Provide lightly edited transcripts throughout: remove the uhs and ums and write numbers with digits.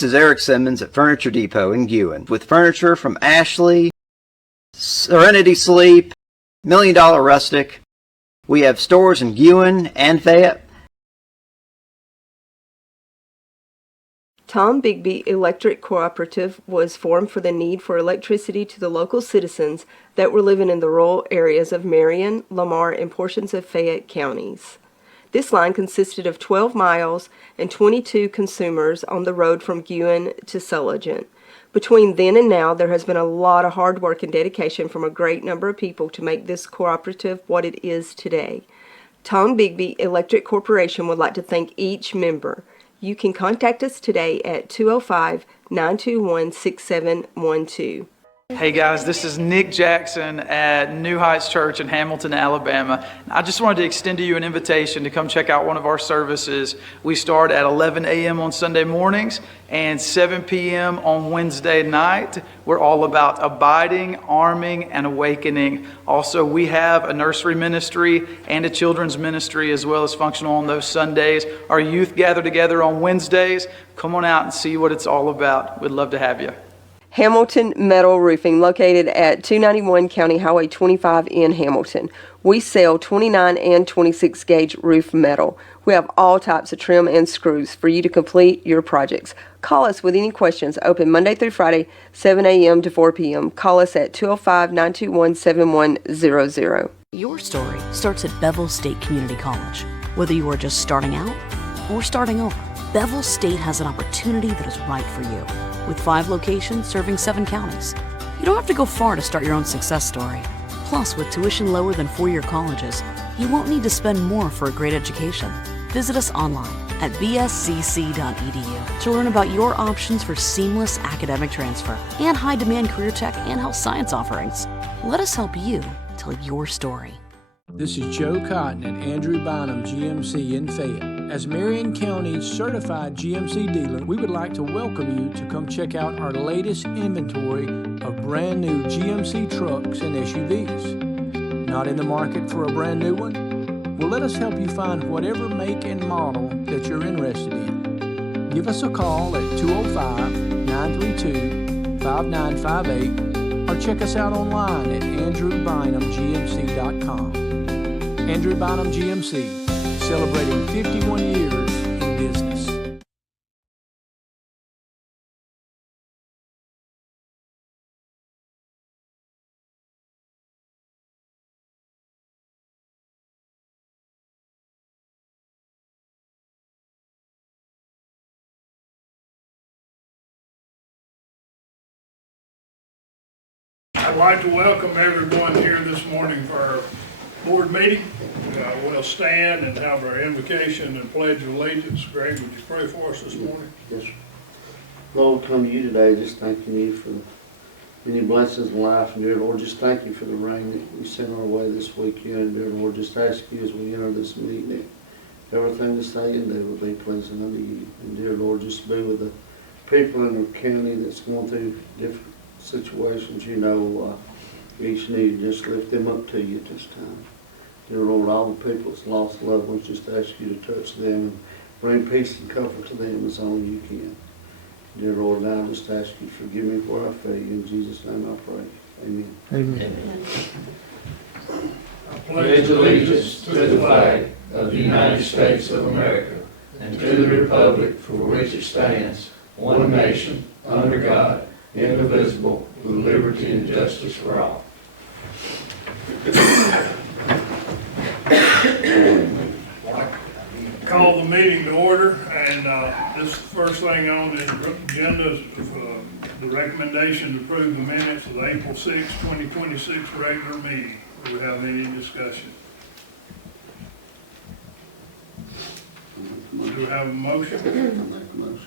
This is Eric Simmons at Furniture Depot in Guin with furniture from Ashley, Serenity Sleep, $1 Million Rustic. We have stores in Guin and Fayette. Tom Bigby Electric Cooperative was formed for the need for electricity to the local citizens that were living in the rural areas of Marion, Lamar, and portions of Fayette counties. This line consisted of 12 miles and 22 consumers on the road from Guin to Sulligent. Between then and now, there has been a lot of hard work and dedication from a great number of people to make this cooperative what it is today. Tom Bigby Electric Corporation would like to thank each member. You can contact us today at 205-921-6712. Hey guys, this is Nick Jackson at New Heights Church in Hamilton, Alabama. I just wanted to extend to you an invitation to come check out one of our services. We start at 11 a.m. on Sunday mornings and 7 p.m. on Wednesday night. We're all about abiding, arming, and awakening. Also, we have a nursery ministry and a children's ministry as well as functional on those Sundays. Our youth gather together on Wednesdays. Come on out and see what it's all about. We'd love to have you. Hamilton Metal Roofing, located at 291 County Highway 25 in Hamilton. We sell 29 and 26 gauge roof metal. We have all types of trim and screws for you to complete your projects. Call us with any questions. Open Monday through Friday, 7 a.m. to 4 p.m. Call us at 205-921-7100. Your story starts at Bevel State Community College. Whether you are just starting out or starting over, Bevel State has an opportunity that is right for you. With 5 locations serving 7 counties. You don't have to go far to start your own success story. Plus, with tuition lower than 4-year colleges, you won't need to spend more for a great education. Visit us online at bscc.edu to learn about your options for seamless academic transfer and high-demand career tech and health science offerings. Let us help you tell your story. This is Joe Cotton and Andrew Bynum, GMC in Fayette. As Marion County's certified GMC dealer, we would like to welcome you to come check out our latest inventory of brand new GMC trucks and SUVs. Not in the market for a brand new one? Well, let us help you find whatever make and model that you're interested in. Give us a call at 205-932-5958 or check us out online at andrewbynumgmc.com. Andrew Bynum GMC, celebrating 51 years in business. I'd like to welcome everyone here this morning for our board meeting. We'll stand and have our invocation and pledge of allegiance. Greg, would you pray for us this morning? Yes, sir. Lord, come to you today just thanking you for many blessings in life. And dear Lord, just thank you for the rain that you sent our way this weekend. And dear Lord, just ask you as we enter this meeting that everything we say and do will be pleasing unto you. And dear Lord, just be with the people in the county that's going through different situations. You know, each need, just lift them up to you at this time. Dear Lord, all the people that's lost loved ones, just ask you to touch them and bring peace and comfort to them as only you can. Dear Lord, now I just ask you to forgive me for I fail you. In Jesus' name I pray. Amen. Amen. I pledge allegiance to the flag of the United States of America and to the republic for which it stands, one nation, under God, indivisible, with liberty and justice for all. call the meeting to order, and this first thing on the agenda is the recommendation to approve the minutes of the April 6, 2026 regular meeting. Do we have any discussion? Do we have a motion?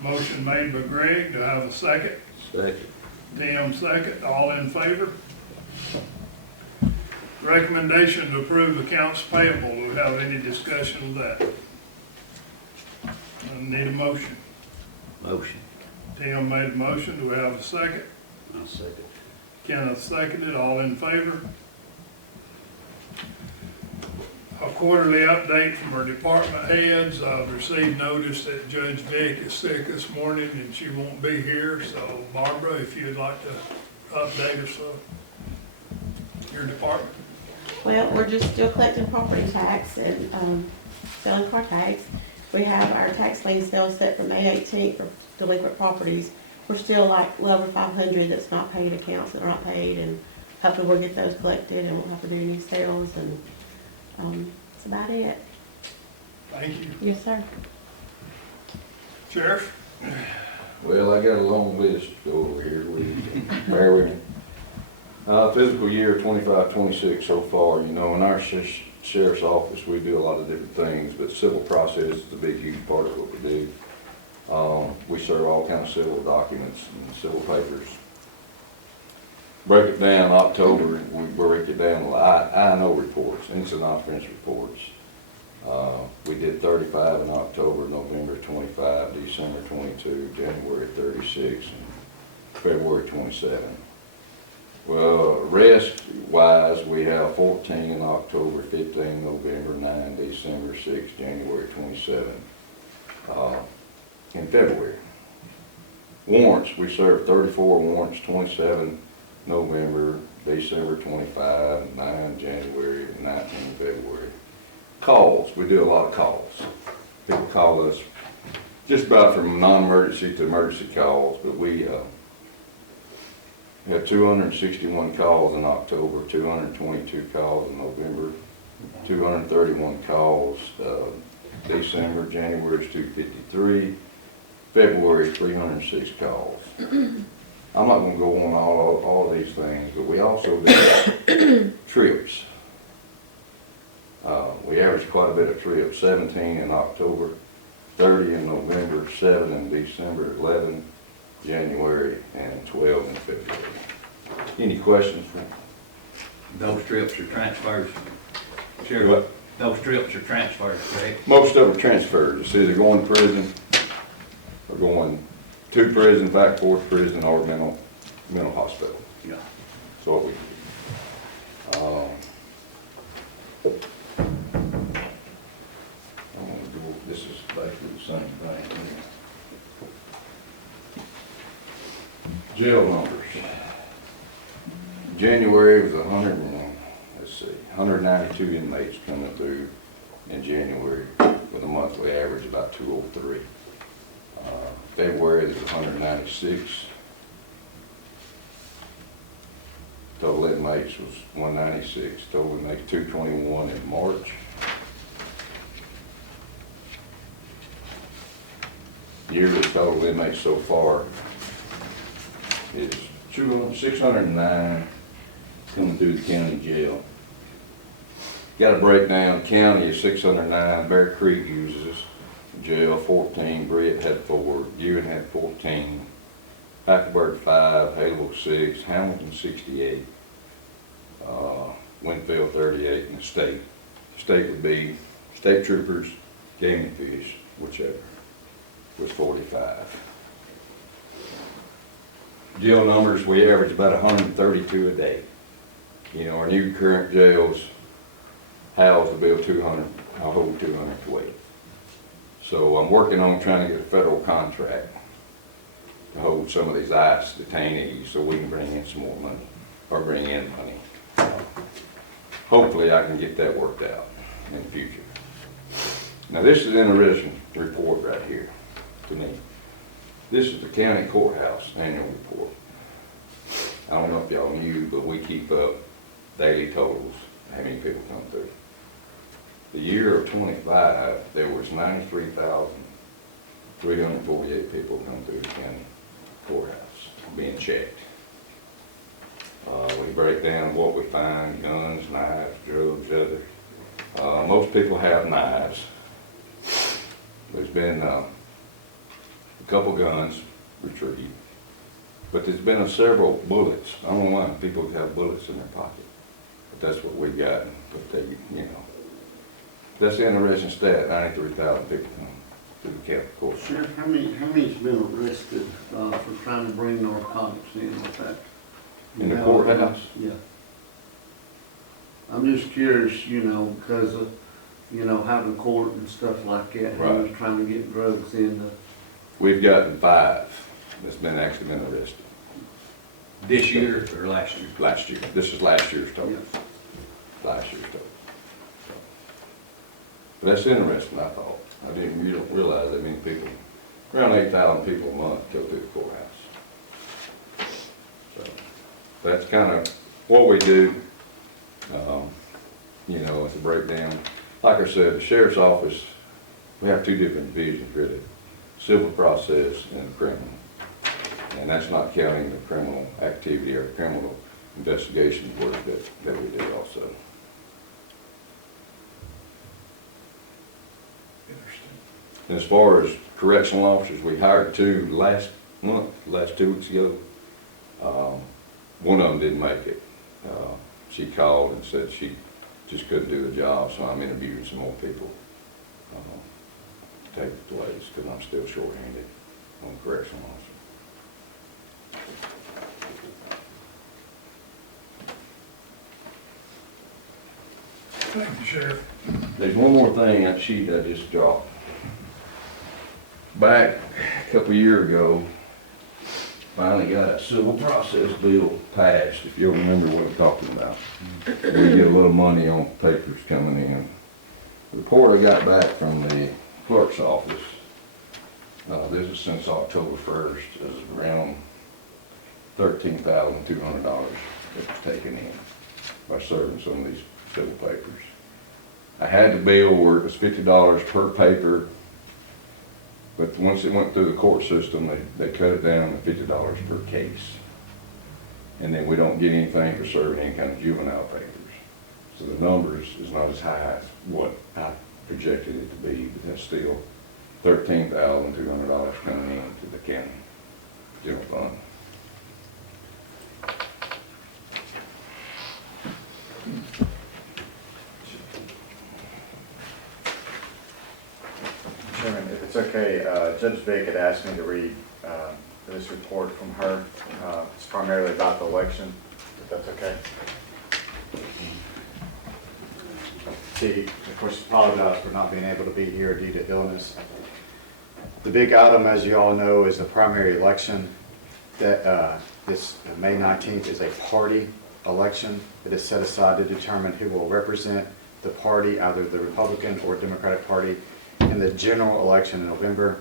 Motion made by Greg. Do I have a second? Second. Tim, second. All in favor? Recommendation to approve accounts payable. Do we have any discussion of that? I need a motion. Motion. Tim made a motion. Do we have a second? I'll second. Kenneth seconded. All in favor? a quarterly update from our department heads. I've received notice that Judge Vick is sick this morning and she won't be here. So Barbara, if you'd like to update us on your department. Well, we're just still collecting property tax and selling car tax. We have our tax lien sale set for May 18th for delinquent properties. We're still like well over 500 that's not paid, accounts that are not paid, and hopefully we'll get those collected and won't have to do any sales, and that's about it. Thank you. Yes, sir. Sheriff? Well, I got a long list to go over here. Bear with me. Fiscal year 25-26 so far, you know, in our sheriff's office, we do a lot of different things, but civil process is a big, huge part of what we do. We serve all kinds of civil documents and civil papers. Break it down, October, we break it down, I&O reports, incident offense reports. We did 35 in October, November 25, December 22, January 36, and February 27. Well, arrest-wise, we have 14 in October, 15 November, 9 December, 6 January 27, in February. Warrants, we served 34 warrants, 27 November, December 25, 9 January, 19 February. Calls, we do a lot of calls. People call us just about from non-emergency to emergency calls, but we had 261 calls in October, 222 calls in November, 231 calls December, January is 253, February 306 calls. I'm not going to go on all of these things, but we also do trips. We average quite a bit of trips, 17 in October, 30 in November, 7 in December, 11 January, and 12 in February. Any questions? Those trips are transfers. Sure. What? Those trips are transfers, correct? Most of them are transfers. It's either going to prison or going to prison, back forth prison, or mental hospital. Yeah. That's what we do. This is basically the same thing. Jail numbers. January was 192 inmates coming through in January with a monthly average about 203. February was 196. Total inmates was 196. Total inmates 221 in March. Yearly total inmates so far is 609 coming through the county jail. Got a breakdown. County is 609. Bear Creek uses jail 14. Britt had 4. Ewing had 14. Hackleburg 5. Halo 6. Hamilton 68. Winfield 38. And the state. State would be state troopers, game and fish, whichever, was 45. Jail numbers, we average about 132 a day. You know, our new current jails house will build 200, I'll hold 220. So I'm working on trying to get a federal contract to hold some of these ICE detainees so we can bring in some more money, or bring in money. Hopefully I can get that worked out in the future. Now this is an interesting report right here to me. This is the county courthouse annual report. I don't know if y'all knew, but we keep up daily totals, how many people come through. The year of 25, there was 93,348 people come through the county courthouse being checked. We break down what we find: guns, knives, drugs, other. Most people have knives. There's been a couple guns retrieved, but there's been several bullets. I don't know why people have bullets in their pocket, but that's what we got. But they, you know, that's the interesting stat. 93,000 people come to the county court. Sheriff, how many's been arrested for trying to bring narcotics in with that? In the courthouse? Yeah. I'm just curious, you know, because you know, having court and stuff like that, Right. and trying to get drugs in the, We've gotten 5 that's been actually been arrested This year or last year? last year. This is last year's total. yeah. Last year's total. But that's interesting, I thought. You don't realize that many people, around 8,000 people a month go through the courthouse. So that's kind of what we do. You know, it's a breakdown. Like I said, the sheriff's office, we have 2 different divisions really, civil process and criminal. And that's not counting the criminal activity or criminal investigation work that we do also. And as far as correctional officers, we hired 2 last 2 weeks ago. One of them didn't make it. She called and said she just couldn't do the job, so I'm interviewing some more people to take the place because I'm still shorthanded on correctional officer. Thank you, Sheriff. There's one more thing, that sheet I just dropped. Back a couple of years ago, finally got a civil process bill passed, if you'll remember what I'm talking about. We get a little money on papers coming in. The report I got back from the clerk's office, this is since October 1st, is around $13,200 that was taken in by serving some of these civil papers. I had the bill where it was $50 per paper, but once it went through the court system, they cut it down to $50 per case. And then we don't get anything for serving any kind of juvenile papers. So the numbers is not as high as what I projected it to be, but that's still $13,200 coming into the county general fund. Chairman, if it's okay, Judge Vick had asked me to read this report from her. It's primarily about the election, if that's okay. She, of course, apologized for not being able to be here due to illness. The big item, as you all know, is the primary election. That this May 19th is a party election. It is set aside to determine who will represent the party, either the Republican or Democratic Party, in the general election in November.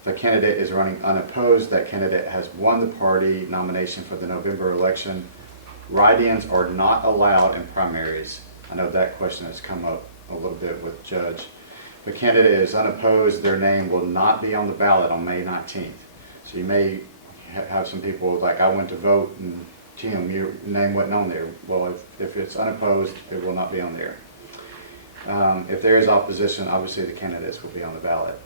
If a candidate is running unopposed, that candidate has won the party nomination for the November election. Write-ins are not allowed in primaries. I know that question has come up a little bit with Judge. If a candidate is unopposed, their name will not be on the ballot on May 19th. So you may have some people like, I went to vote and Tim, your name wasn't on there. Well, if it's unopposed, it will not be on there. If there is opposition, obviously the candidates will be on the ballot.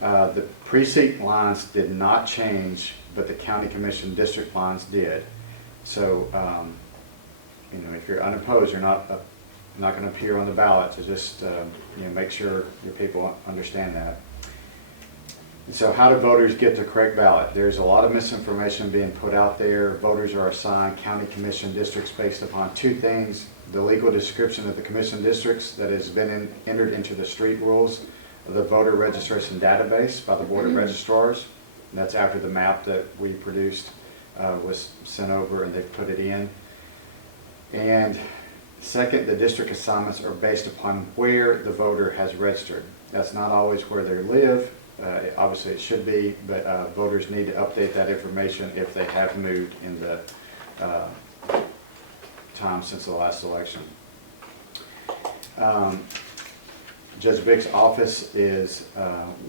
The precinct lines did not change, but the county commission district lines did. So, you know, if you're unopposed, you're not going to appear on the ballot. So just you know, make sure your people understand that. And so, how do voters get the correct ballot? There's a lot of misinformation being put out there. Voters are assigned county commission districts based upon 2 things: the legal description of the commission districts that has been entered into the street rules of the voter registration database by the Board of Registrars. And that's after the map that we produced was sent over and they put it in. And second, the district assignments are based upon where the voter has registered. That's not always where they live. Obviously it should be, but voters need to update that information if they have moved in the time since the last election. Judge Vick's office is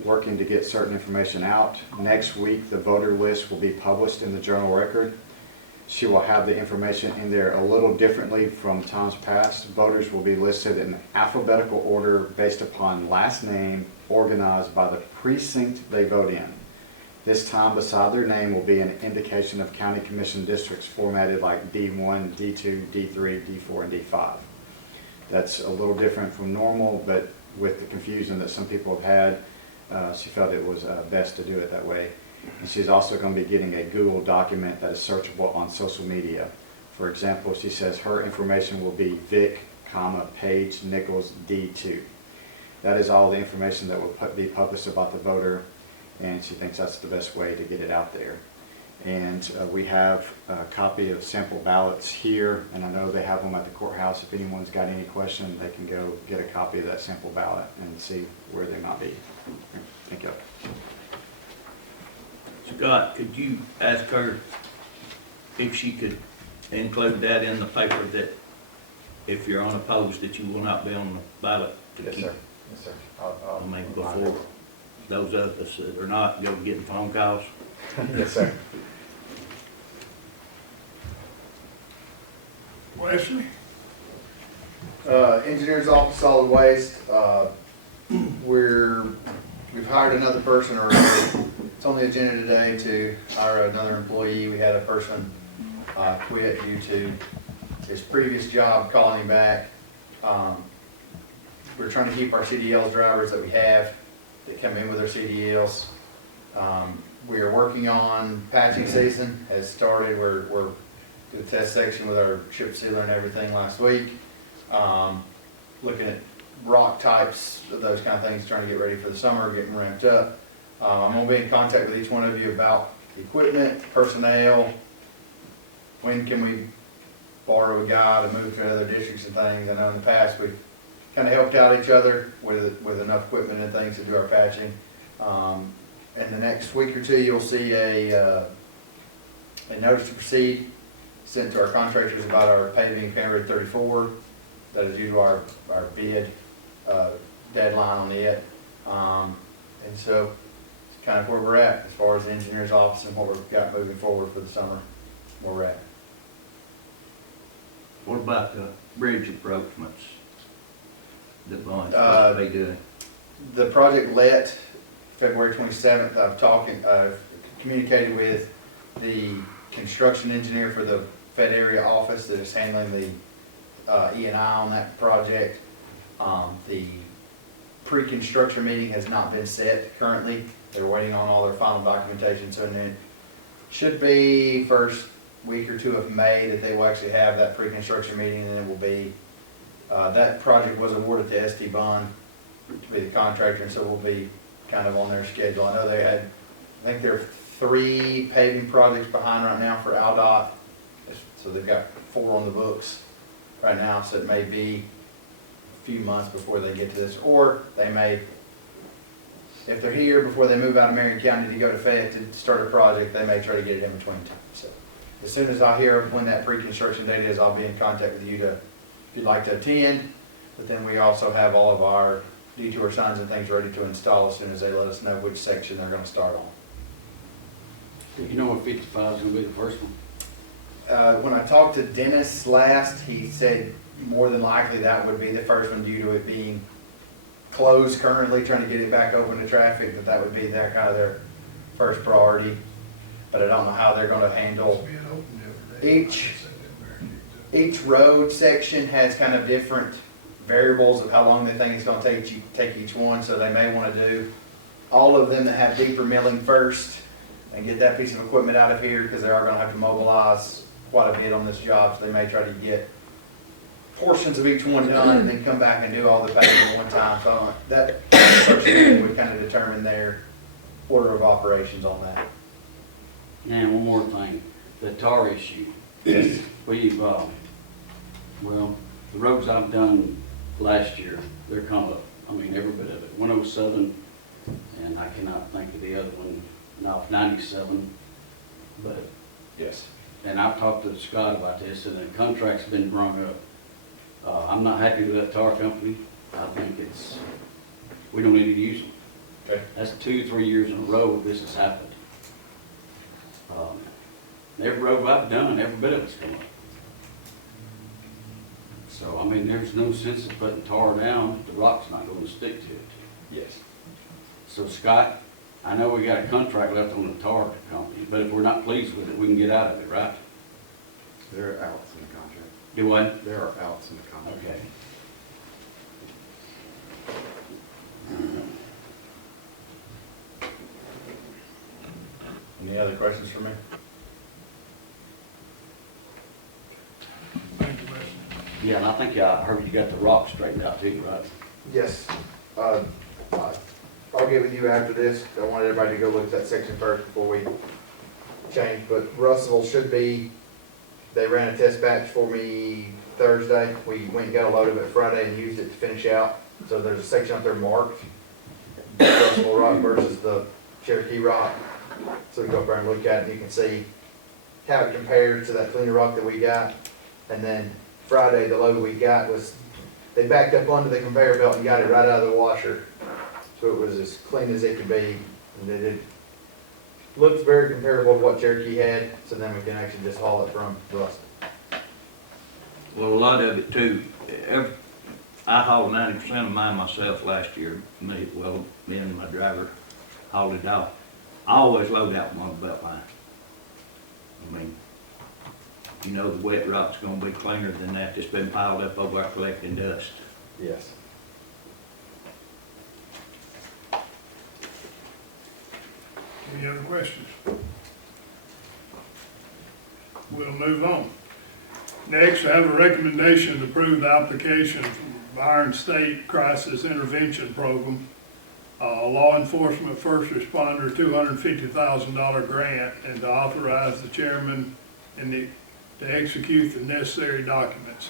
working to get certain information out. Next week, the voter list will be published in the Journal Record. She will have the information in there a little differently from times past. Voters will be listed in alphabetical order based upon last name, organized by the precinct they vote in. This time, beside their name will be an indication of county commission districts formatted like D1, D2, D3, D4, and D5. That's a little different from normal, but with the confusion that some people have had, she felt it was best to do it that way. And she's also going to be getting a Google document that is searchable on social media. For example, she says her information will be Vick, Page Nichols D2. that is all the information that will be published about the voter, and she thinks that's the best way to get it out there. And we have a copy of sample ballots here, and I know they have them at the courthouse. If anyone's got any question, they can go get a copy of that sample ballot and see where they might be. Thank you. Scott, could you ask her if she could include that in the paper, that if you're unopposed, that you will not be on the ballot to Yes, keep? sir. Yes, sir. I mean, before those of us that are not go getting phone calls. Yes, sir. Wesley? Engineer's Office Solid Waste, we've hired another person, or it's on the agenda today to hire another employee. We had a person quit due to his previous job calling him back. We're trying to keep our CDLs drivers that we have that come in with their CDLs. We are working on patching season, has started. We're did a test section with our chip sealer and everything last week. Looking at rock types, those kind of things, trying to get ready for the summer, getting ramped up. I'm gonna be in contact with each one of you about equipment, personnel. When can we borrow a guy to move to other districts and things? I know in the past we've kind of helped out each other with enough equipment and things to do our patching. In the next week or two, you'll see a notice to proceed sent to our contractors about our paving County Road 34. That is due to our bid deadline on it. And so it's kind of where we're at as far as the engineer's office and what we've got moving forward for the summer, where we're at. What about the bridge approachments? The bond's supposed to be doing? The project let February 27th. I've communicated with the construction engineer for the Fed area office that is handling the E&I on that project. The pre-construction meeting has not been set currently. They're waiting on all their final documentation, so then should be first week or two of May that they will actually have that pre-construction meeting, and it will be, that project was awarded to ST Bond to be the contractor, and so we'll be kind of on their schedule. I know they had, I think there are 3 paving projects behind right now for AlDOT, so they've got 4 on the books right now, so it may be a few months before they get to this, or they may, if they're here before they move out of Marion County to go to Fayette to start a project, they may try to get it in between time. So as soon as I hear when that pre-construction date is, I'll be in contact with you to, if you'd like to attend. But then we also have all of our detour signs and things ready to install as soon as they let us know which section they're going to start on. You know if 55 is going to be the first one? When I talked to Dennis last, he said more than likely that would be the first one due to it being closed currently, trying to get it back open to traffic, but that would be their kind of their first priority. But I don't know how they're going to handle each road section has kind of different variables of how long they think it's going to take each one. So they may want to do all of them that have deeper milling first and get that piece of equipment out of here, because they are going to have to mobilize quite a bit on this job. So they may try to get portions of each one done and then come back and do all the paving at one time. So that first thing would kind of determine their order of operations on that. And one more thing, the tar issue. We've, well, the roads I've done last year, they're come up. I mean, every bit of it. 107, and I cannot think of the other one, now 97, but. Yes. And I've talked to Scott about this, and the contract's been brung up. I'm not happy with that tar company. I think we don't need to use them. Okay. That's 2 or 3 years in a row this has happened. Every road I've done, every bit of it's come up. So, I mean, there's no sense in putting tar down if the rock's not going to stick to it. Yes. So, Scott, I know we got a contract left on the tar company, but if we're not pleased with it, we can get out of it, right? There are outs in the contract. Do what? There are outs in the contract. Okay. Any other questions for me? Thank you, Wesley. Yeah, and I think I heard you got the rock straightened out too, right? Yes. I'll get with you after this. I want everybody to go look at that section first before we change, but Russell should be, they ran a test batch for me Thursday. We went and got a load of it Friday and used it to finish out. So there's a section up there marked, Russell rock versus the Cherokee rock. So we go up there and look at it, and you can see how it compares to that cleaner rock that we got. And then Friday, the load we got was, they backed up onto the conveyor belt and got it right out of the washer. So it was as clean as it could be, and it looks very comparable to what Cherokee had, so then we can actually just haul it from Ruston. Well, a lot of it too, I hauled 90% of mine myself last year. Me and my driver hauled it off. I always load out my belt line. I mean, you know the wet rock's gonna be cleaner than that that's been piled up over there collecting dust. Yes. Any other questions? We'll move on. Next, I have a recommendation to approve the application from Marion State Crisis Intervention Program, law enforcement first responder $250,000 grant, and to authorize the chairman to execute the necessary documents.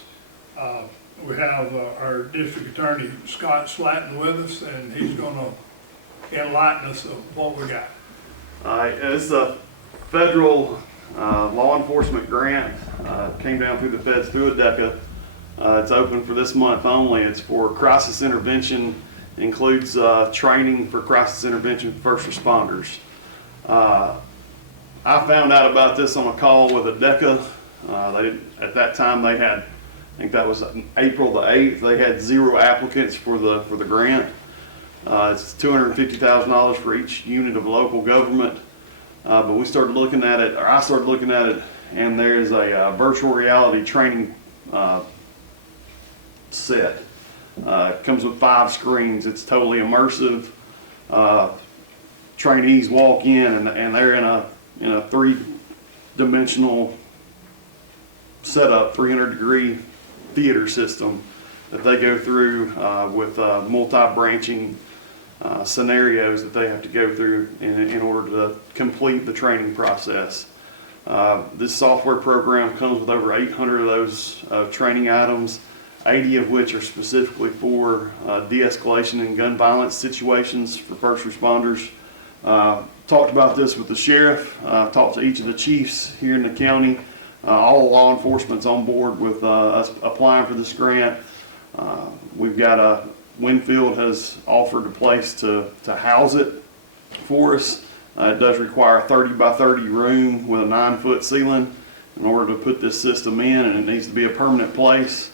We have our district attorney, Scott Slatton, with us, and he's going to enlighten us of what we got. It's a federal law enforcement grant. Came down through the feds through ADECA. It's open for this month only. It's for crisis intervention, includes training for crisis intervention first responders. I found out about this on a call with ADECA. At that time they had, I think that was April the 8th, they had 0 applicants for the grant. It's $250,000 for each unit of local government. But we started looking at it, or I started looking at it, and there's a virtual reality training set. It comes with 5 screens. It's totally immersive. Trainees walk in and they're in a 3-dimensional setup, 300-degree theater system that they go through with multi-branching scenarios that they have to go through in order to complete the training process. This software program comes with over 800 of those training items, 80 of which are specifically for de-escalation and gun violence situations for first responders. Talked about this with the sheriff, talked to each of the chiefs here in the county. All law enforcement's on board with us applying for this grant. We've got Winfield has offered a place to house it for us. It does require a 30 by 30 room with a 9-foot ceiling in order to put this system in, and it needs to be a permanent place.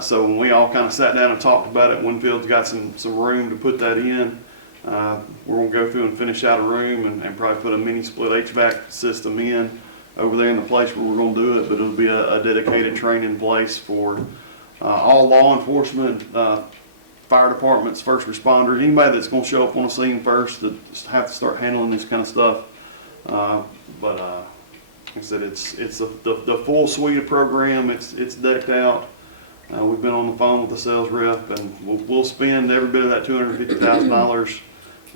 So when we all kind of sat down and talked about it, Winfield's got some room to put that in. We're going to go through and finish out a room and probably put a mini split HVAC system in over there in the place where we're going to do it, but it'll be a dedicated training place for all law enforcement, fire departments, first responders, anybody that's going to show up on the scene first that have to start handling this kind of stuff. But like I said, it's the full suite of program. It's decked out. We've been on the phone with the sales rep, and we'll spend every bit of that $250,000,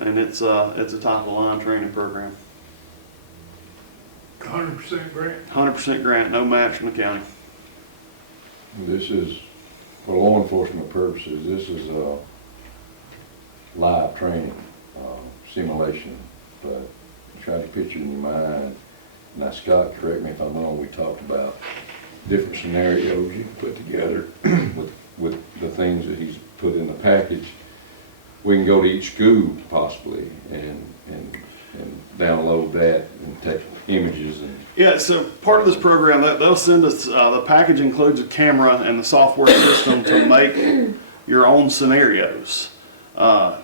and it's a top of the line training program. 100% grant? 100% grant, no match from the county. This is, for law enforcement purposes, this is a live training simulation, but try to picture in your mind. Now, Scott, correct me if I'm wrong, we talked about different scenarios you can put together with the things that he's put in the package. We can go to each school possibly and download that and take images. And yeah, so part of this program, they'll send us, the package includes a camera and the software system to make your own scenarios. We're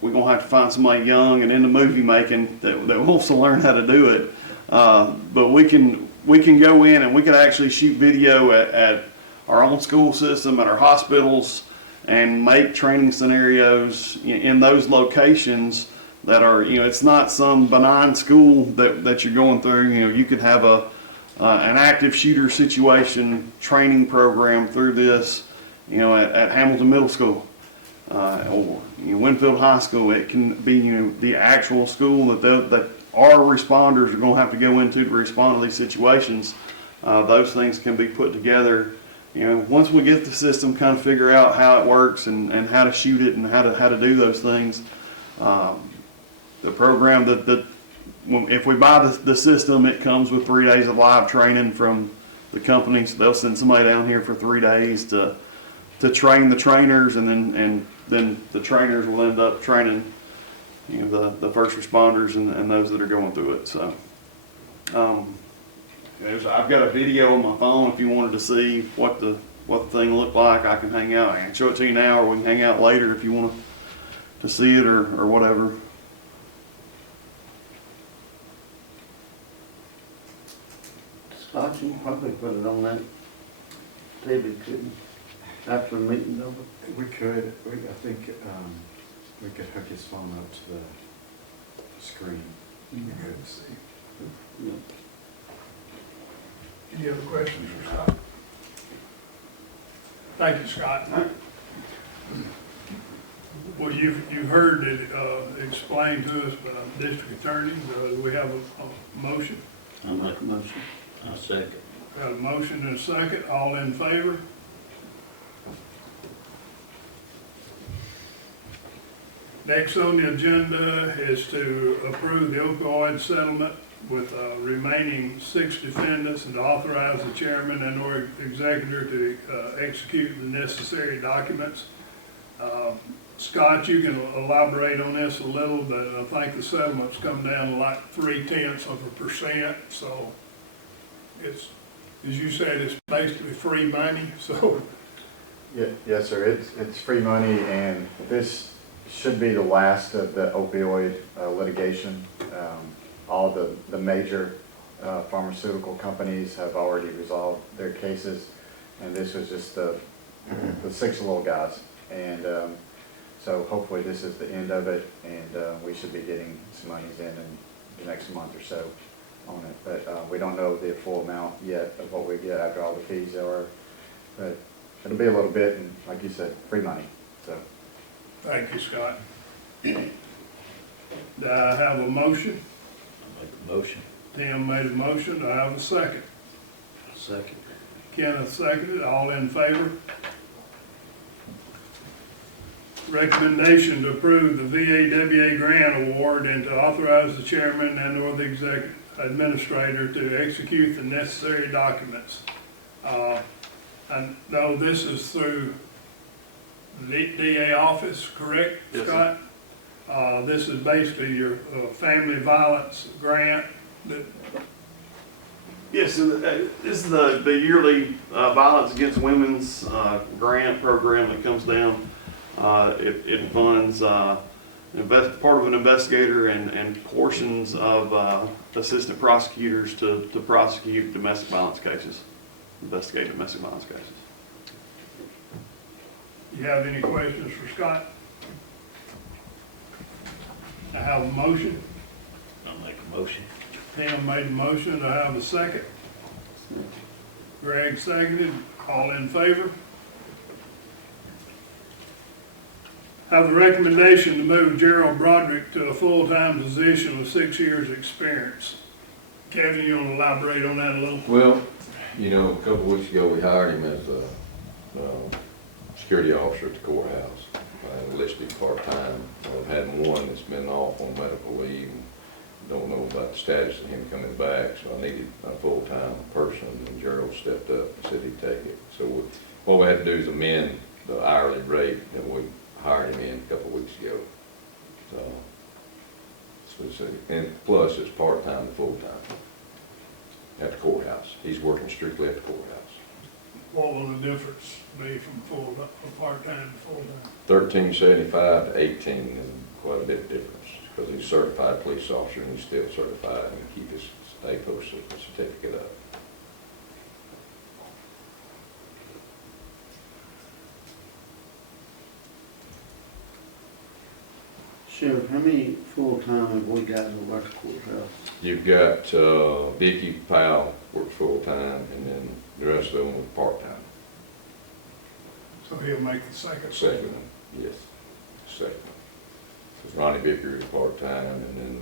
going to have to find somebody young and into movie making that wants to learn how to do it. But we can go in and we can actually shoot video at our own school system, at our hospitals, and make training scenarios in those locations that are, it's not some benign school that you're going through. You could have an active shooter situation training program through this, at Hamilton Middle School. or Winfield High School. It can be the actual school that our responders are going to have to go into to respond to these situations. Those things can be put together. Once we get the system, kind of figure out how it works and how to shoot it and how to do those things. The program if we buy the system, it comes with 3 days of live training from the company. So they'll send somebody down here for 3 days to train the trainers, and then the trainers will end up training the first responders and those that are going through it. So I've got a video on my phone. If you wanted to see what the thing looked like, I can hang out. I can show it to you now, or we can hang out later if you want to see it or whatever. Scott, you can probably put it on that TV, couldn't you? After the meeting's over? We could, I think, we could hook his phone up to the screen. Good to see. Yeah. Any other questions for Scott? Thank you, Scott. Well, you've heard it explained to us by the district attorney. We have a motion. I'll make a motion. I'll second. Got a motion and a second. All in favor? Next on the agenda is to approve the opioid settlement with remaining 6 defendants and to authorize the chairman and or executor to execute the necessary documents. Scott, you can elaborate on this a little, but I think the settlement's come down to like 0.3%. So it's, as you said, it's basically free money. So Yeah, yes, sir. It's free money, and this should be the last of the opioid litigation. All the major pharmaceutical companies have already resolved their cases, and this was just the 6 little guys. And so hopefully this is the end of it, and we should be getting some monies in the next month or so on it. But we don't know the full amount yet of what we get after all the fees are. But it'll be a little bit, and like you said, free money. So. thank you, Scott. Do I have a motion? I'll make a motion. Tim made a motion. Do I have a second? Second. Kenneth seconded. All in favor? Recommendation to approve the VAWA grant award and to authorize the chairman and or the executive administrator to execute the necessary documents. I know this is through the DA office, correct, Yes, Scott? This is basically your family violence grant that. Yes, this is the yearly Violence Against Women's grant program that comes down. It funds part of an investigator and portions of assistant prosecutors to prosecute domestic violence cases, investigate domestic violence cases. You have any questions for Scott? I have a motion. I'll make a motion. Tim made a motion. I have a second. Greg seconded. All in favor? Have the recommendation to move Gerald Broderick to a full-time position with 6 years' experience. Kevin, you want to elaborate on that a little? Well, a couple of weeks ago, we hired him as a security officer at the courthouse, enlisted part-time. I've had one that's been off on medical leave. Don't know about the status of him coming back, so I needed a full-time person, and Gerald stepped up and said he'd take it. So what we had to do is amend the hourly rate that we hired him in a couple of weeks ago. So and plus it's part-time to full-time at the courthouse. He's working strictly at the courthouse. What will the difference be from part-time to full-time? 1375 to 18 is quite a bit of difference, because he's a certified police officer and he's still certified and keep his APO certificate up. Sheriff, how many full-time have we got over at the courthouse? You've got Vicky Powell works full-time, and then the rest of them are part-time. So he'll make the second. Second, yes. second. Because Ronnie Vicker is part-time, and then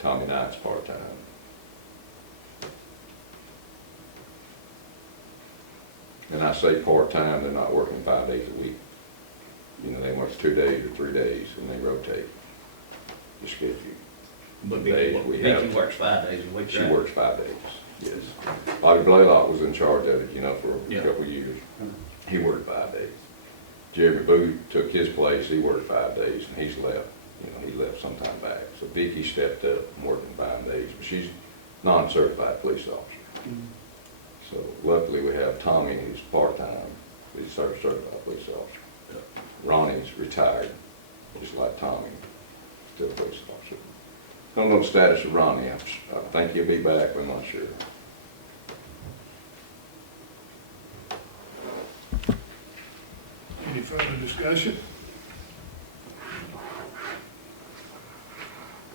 Tommy Knight's part-time. And I say part-time, they're not working 5 days a week. You know, they work 2 days or 3 days, and they rotate the schedule. But Days we have- Vicky works 5 days a week, She right? works 5 days, yes. Bobby Blaylock was in charge of it, you know, for Yeah. a couple of years. He worked 5 days. Jeremy Booth took his place, he worked 5 days, and he's left. You know, he left sometime back. So Vicky stepped up and working 5 days, but she's non-certified police officer. So luckily we have Tommy, who's part-time, he's a certified police officer. Ronnie's retired, just like Tommy, still a police officer. Don't know the status of Ronnie. I think he'll be back, but I'm not sure. Any further discussion?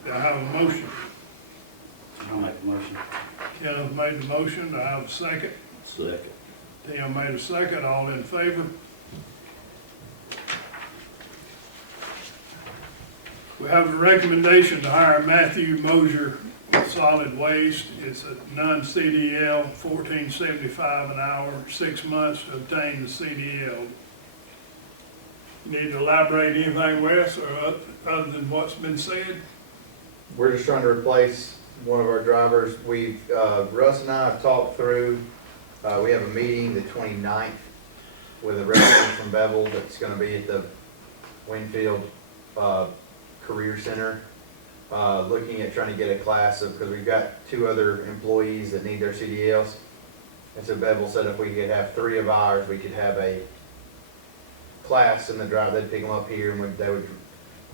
Do I have a motion? I'll make a motion. Kenneth made the motion, do I have a second? Second. Tim made a second, all in favor? We have a recommendation to hire Matthew Mosier with solid waste. It's a non-CDL, $14.75 an hour, 6 months to obtain the CDL. Need to elaborate anything, Wes, or other than what's been said? We're just trying to replace one of our drivers. Russ and I have talked through, we have a meeting the 29th with a representative from Bevel that's gonna be at the Winfield, Career Center, looking at trying to get a class of, because we've got 2 other employees that need their CDLs. And so Bevel said if we could have 3 of ours, we could have a class in the drive, they'd pick them up here, and the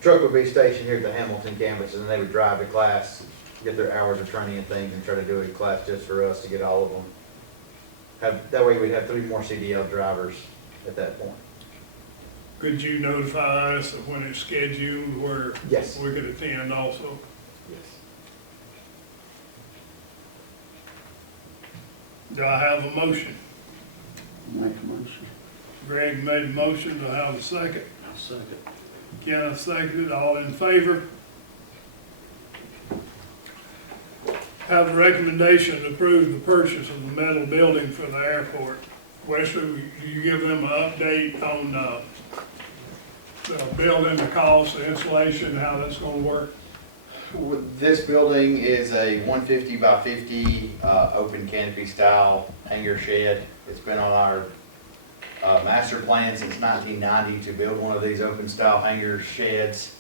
truck would be stationed here at the Hamilton campus, and they would drive to class, get their hours of training and things, and try to do a class just for us to get all of them. That way we'd have 3 more CDL drivers at that point. Could you notify us of when it's scheduled where Yes. we could attend also? Yes. Do I have a motion? Make a motion. Greg made a motion, do I have a second? I'll second. Kenneth seconded, all in favor? Have a recommendation to approve the purchase of the metal building for the airport. Wesley, will you give them an update on the building, the cost, the installation, how that's gonna work? This building is a 150 by 50 open canopy style hangar shed. It's been on our master plan since 1990 to build one of these open style hangar sheds.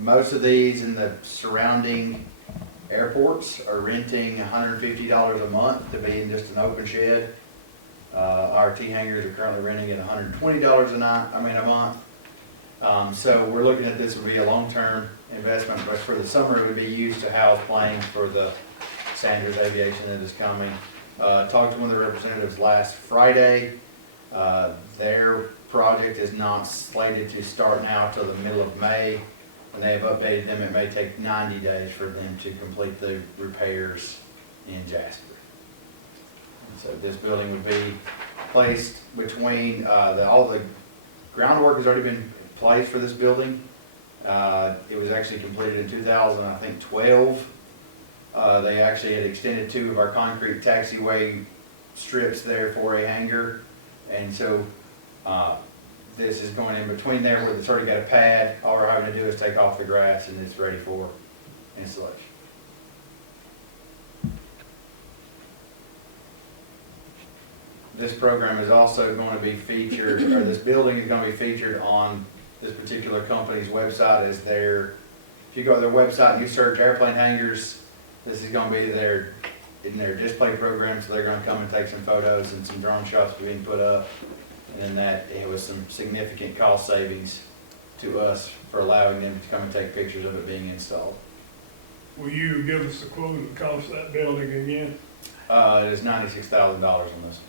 Most of these in the surrounding airports are renting $150 a month to be in just an open shed. Our T hangars are currently renting at $120 a month. So we're looking at this would be a long-term investment, but for the summer it would be used to house planes for the Sanders Aviation that is coming. Talked to one of the representatives last Friday. Their project is not slated to start now till the middle of May. And they have updated them, it may take 90 days for them to complete the repairs in Jasper. And so this building would be placed between, all the groundwork has already been placed for this building. It was actually completed in 2012. They actually had extended 2 of our concrete taxiway strips there for a hangar. And so, this is going in between there where it's already got a pad. All we're having to do is take off the grass and it's ready for installation. This program is also going to be featured, or this building is going to be featured on this particular company's website as if you go to their website and you search airplane hangars, this is going to be in their display program, so they're going to come and take some photos and some drone shots being put up. And then it was some significant cost savings to us for allowing them to come and take pictures of it being installed. Will you give us a quote of the cost of that building again? It is $96,000 on this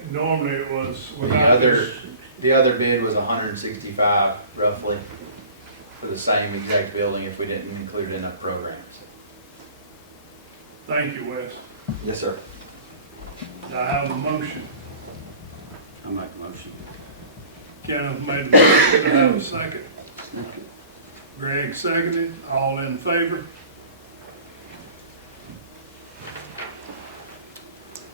And normally it was one. without this. The other bid was $165 roughly for the same exact building if we didn't include enough programs. Thank you, Wes. Yes, sir. Do I have a motion? I'll make a motion. Kenneth made the motion, do I have a second? Greg seconded, all in favor?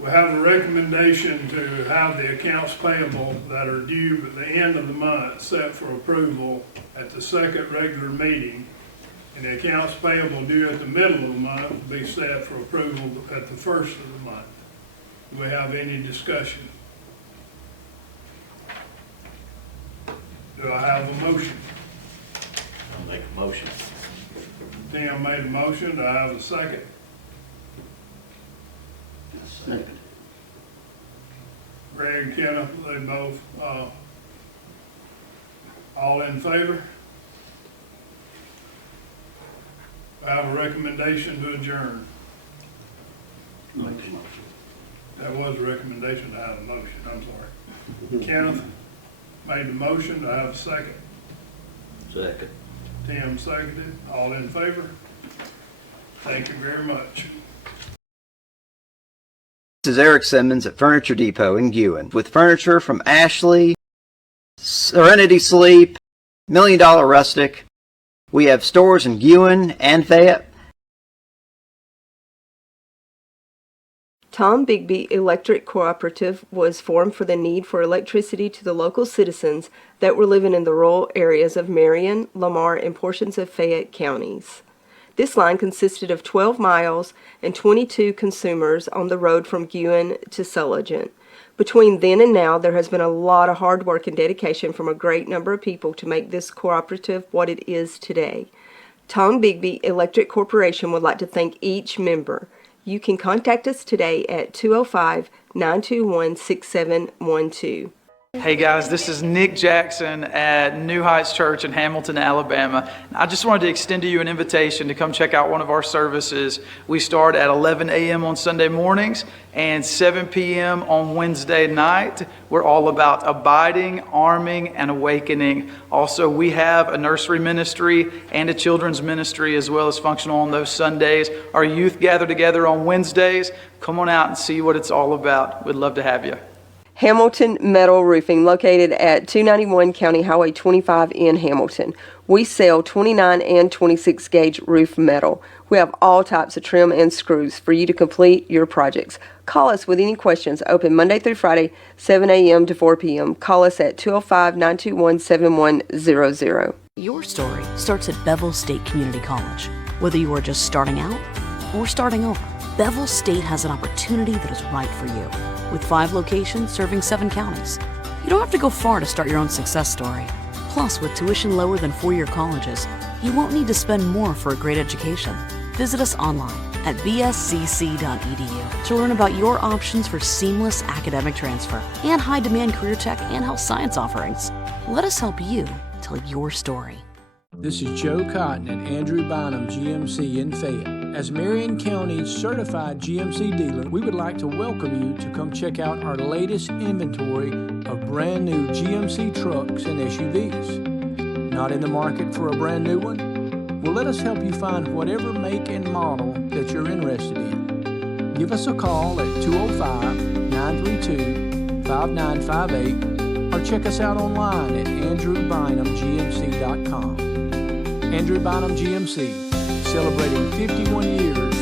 We have a recommendation to have the accounts payable that are due at the end of the month set for approval at the second regular meeting, and the accounts payable due at the middle of the month will be set for approval at the first of the month. Do we have any discussion? Do I have a motion? I'll make a motion. Tim made a motion, do I have a second? Second. Greg, Kenneth, they both, all in favor? I have a recommendation to adjourn. Make a motion. That was a recommendation to have a motion, I'm sorry. Kenneth made the motion, do I have a second? Second. Tim seconded, all in favor? Thank you very much. This is Eric Simmons at Furniture Depot in Guin with furniture from Ashley, Serenity Sleep, $1 Million Rustic. We have stores in Guin and Fayette. Tom Bigby Electric Cooperative was formed for the need for electricity to the local citizens that were living in the rural areas of Marion, Lamar, and portions of Fayette counties. This line consisted of 12 miles and 22 consumers on the road from Guin to Sulligent. Between then and now, there has been a lot of hard work and dedication from a great number of people to make this cooperative what it is today. Tom Bigby Electric Corporation would like to thank each member. You can contact us today at 205-921-6712. Hey guys, this is Nick Jackson at New Heights Church in Hamilton, Alabama. I just wanted to extend to you an invitation to come check out one of our services. We start at 11 a.m. on Sunday mornings and 7 p.m. on Wednesday night. We're all about abiding, arming, and awakening. Also, we have a nursery ministry and a children's ministry as well as functional on those Sundays. Our youth gather together on Wednesdays. Come on out and see what it's all about. We'd love to have you. Hamilton Metal Roofing, located at 291 County Highway 25 in Hamilton. We sell 29 and 26 gauge roof metal. We have all types of trim and screws for you to complete your projects. Call us with any questions. Open Monday through Friday, 7 a.m. to 4 p.m. Call us at 205-921-7100. Your story starts at Bevel State Community College. Whether you are just starting out or starting over, Bevel State has an opportunity that is right for you. With 5 locations serving 7 counties. You don't have to go far to start your own success story. Plus, with tuition lower than 4-year colleges, you won't need to spend more for a great education. Visit us online at bscc.edu to learn about your options for seamless academic transfer and high-demand career tech and health science offerings. Let us help you tell your story. This is Joe Cotton and Andrew Bynum, GMC in Fayette. As Marion County's certified GMC dealer, we would like to welcome you to come check out our latest inventory of brand new GMC trucks and SUVs. Not in the market for a brand new one? Well, let us help you find whatever make and model that you're interested in. Give us a call at 205-932-5958 or check us out online at andrewbynumgmc.com. Andrew Bynum GMC, celebrating 51 years